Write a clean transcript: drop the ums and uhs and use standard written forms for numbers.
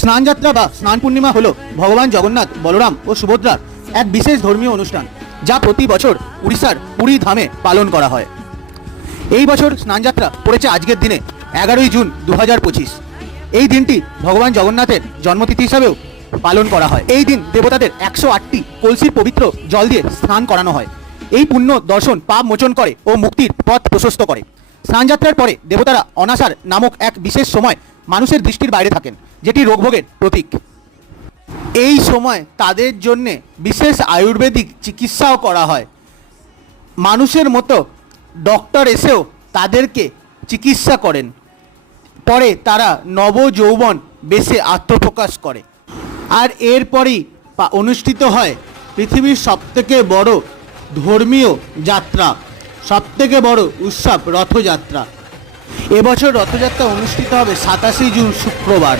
স্নানযাত্রা বা স্নান পূর্ণিমা হলো ভগবান জগন্নাথ, বলরাম ও সুভদ্রার এক বিশেষ ধর্মীয় অনুষ্ঠান, যা প্রতি বছর উড়িষ্যার পুরী ধামে পালন করা হয়। এই বছর স্নানযাত্রা পড়েছে আজকের দিনে 11ই জুন 2025। এই দিনটি ভগবান জগন্নাথের জন্মতিথি হিসাবেও পালন করা হয়। এই দিন দেবতাদের 108টি কলসির পবিত্র জল দিয়ে স্নান করানো হয়। এই পুণ্য দর্শন পাপ মোচন করে ও মুক্তির পথ প্রশস্ত করে। স্নানযাত্রার পরে দেবতারা অনাসার নামক এক বিশেষ সময় মানুষের দৃষ্টির বাইরে থাকেন, যেটি রোগভোগের প্রতীক। এই সময় তাদের জন্যে বিশেষ আয়ুর্বেদিক চিকিৎসাও করা হয়। মানুষের মতো ডক্টর এসেও তাদেরকে চিকিৎসা করেন। পরে তারা নবযৌবন বেশে আত্মপ্রকাশ করে। আর এরপরই অনুষ্ঠিত হয় পৃথিবীর সবথেকে বড় ধর্মীয় যাত্রা, সবথেকে বড় উৎসব রথযাত্রা। এবছর রথযাত্রা অনুষ্ঠিত হবে 27 জুন শুক্রবার।